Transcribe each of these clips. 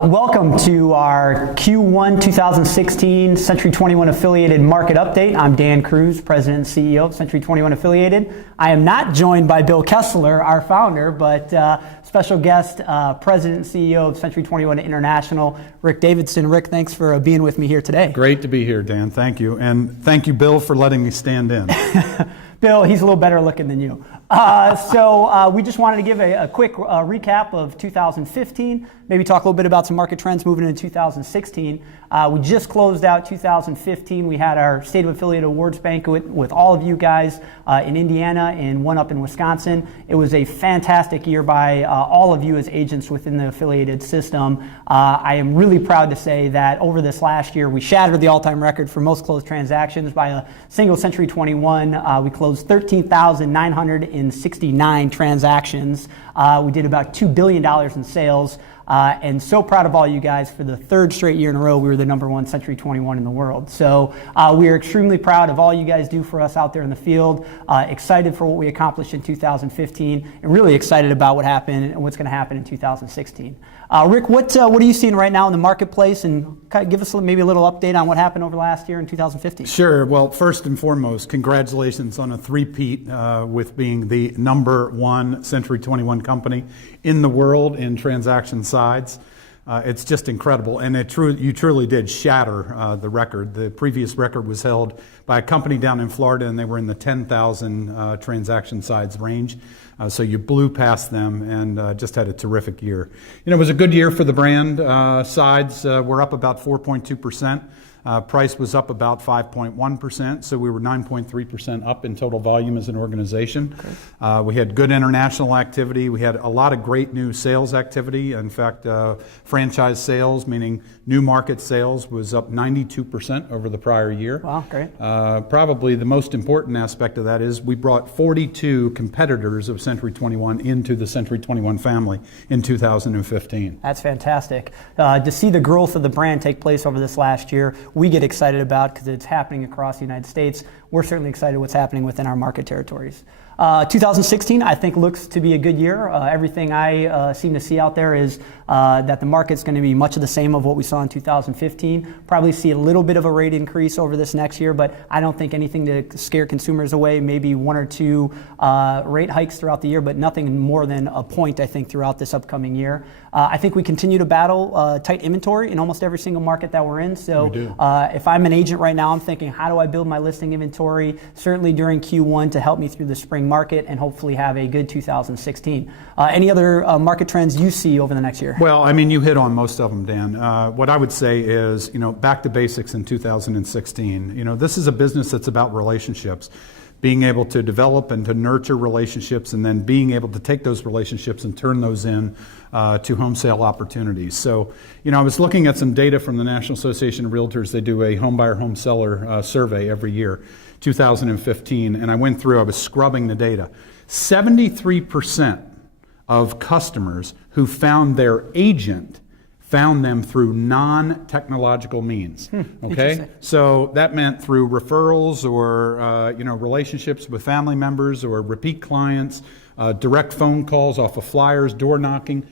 Welcome to our Q1 2016 Century 21 Affiliated Market Update. I'm Dan Cruz, President and CEO of Century 21 Affiliated. I am not joined by Bill Kessler, our founder, but special guest, President and CEO of Century 21 International, Rick Davidson. Rick, thanks for being with me here today. Great to be here, Dan. Thank you. And thank you, Bill, for letting me stand in. Bill, he's a little better looking than you. So we just wanted to give a quick recap of 2015, maybe talk a little bit about some market trends moving into 2016. We just closed out 2015. We had our State of Affiliate Awards banquet with all of you guys in Indiana and one up in Wisconsin. It was a fantastic year by all of you as agents within the affiliated system. I am really proud to say that over this last year, we shattered the all-time record for most closed transactions by a single Century 21. We closed 13,969 transactions. We did about $2 billion in sales. And so proud of all you guys. For the third straight year in a row, we were the #1 Century 21 in the world. So we are extremely proud of all you guys do for us out there in the field, excited for what we accomplished in 2015, and really excited about what happened and what's going to happen in 2016. Rick, what are you seeing right now in the marketplace, and kind of give us maybe a little update on what happened over the last year in 2015? Sure. Well, first and foremost, congratulations on a three-peat with being the #1 Century 21 company in the world in transaction sides. It's just incredible, and you truly did shatter the record. The previous record was held by a company down in Florida, and they were in the 10,000 transaction sides range. So you blew past them and just had a terrific year. It was a good year for the brand. Sides were up about 4.2%. Price was up about 5.1%, so we were 9.3% up in total volume as an organization. Okay. We had good international activity. We had a lot of great new sales activity. In fact, franchise sales, meaning new market sales, was up 92% over the prior year. Wow, great. Probably the most important aspect of that is we brought 42 competitors of Century 21 into the Century 21 family in 2015. That's fantastic. To see the growth of the brand take place over this last year, we get excited about because it's happening across the United States. We're certainly excited what's happening within our market territories. 2016, I think, looks to be a good year. Everything I seem to see out there is that the market's going to be much of the same of what we saw in 2015. Probably see a little bit of a rate increase over this next year, but I don't think anything to scare consumers away. Maybe one or two rate hikes throughout the year, but nothing more than a point, I think, throughout this upcoming year. I think we continue to battle tight inventory in almost every single market that we're in. So if I'm an agent right now, I'm thinking, how do I build my listing inventory, certainly during Q1, to help me through the spring market and hopefully have a good 2016. Any other market trends you see over the next year? Well, I mean, you hit on most of them, Dan. What I would say is, back to basics in 2016. This is a business that's about relationships. Being able to develop and to nurture relationships, and then being able to take those relationships and turn those in to home sale opportunities. So, I was looking at some data from the National Association of Realtors. They do a home buyer, home seller survey every year, 2015, and I went through, I was scrubbing the data. 73% of customers who found their agent found them through non-technological means. Okay, so that meant through referrals or relationships with family members or repeat clients, direct phone calls off of flyers, door knocking,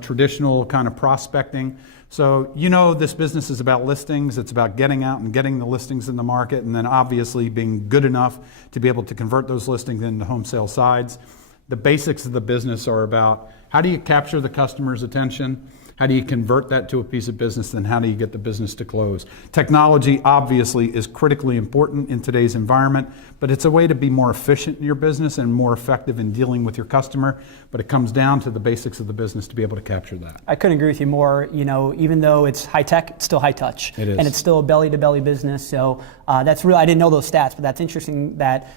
traditional kind of prospecting. So this business is about listings. It's about getting out and getting the listings in the market, and then obviously being good enough to be able to convert those listings into home sale sides. The basics of the business are about how do you capture the customer's attention? How do you convert that to a piece of business? Then how do you get the business to close? Technology obviously is critically important in today's environment, but it's a way to be more efficient in your business and more effective in dealing with your customer. But it comes down to the basics of the business to be able to capture that. I couldn't agree with you more. Even though it's high tech, it's still high touch. It is. And it's still a belly to belly business. So that's really, I didn't know those stats, but that's interesting that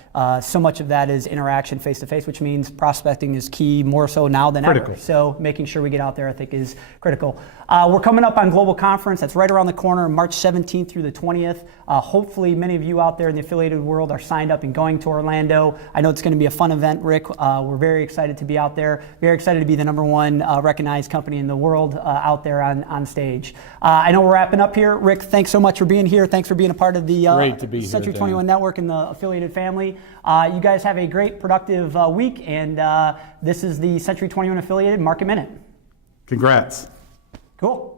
so much of that is interaction face to face, which means prospecting is key more so now than critical. Ever. So making sure we get out there, I think, is critical. critical. We're coming up on Global Conference. That's right around the corner, March 17th through the 20th. Hopefully many of you out there in the affiliated world are signed up and going to Orlando. I know it's going to be a fun event, Rick. We're very excited to be out there. Very excited to be the #1 recognized company in the world out there on stage. I know we're wrapping up here. Rick, thanks so much for being here. Thanks for being a part of the Great to be here, Century Dan. 21 Network and the affiliated family. You guys have a great, productive week, and this is the Century 21 affiliated Market Minute. Congrats. Cool.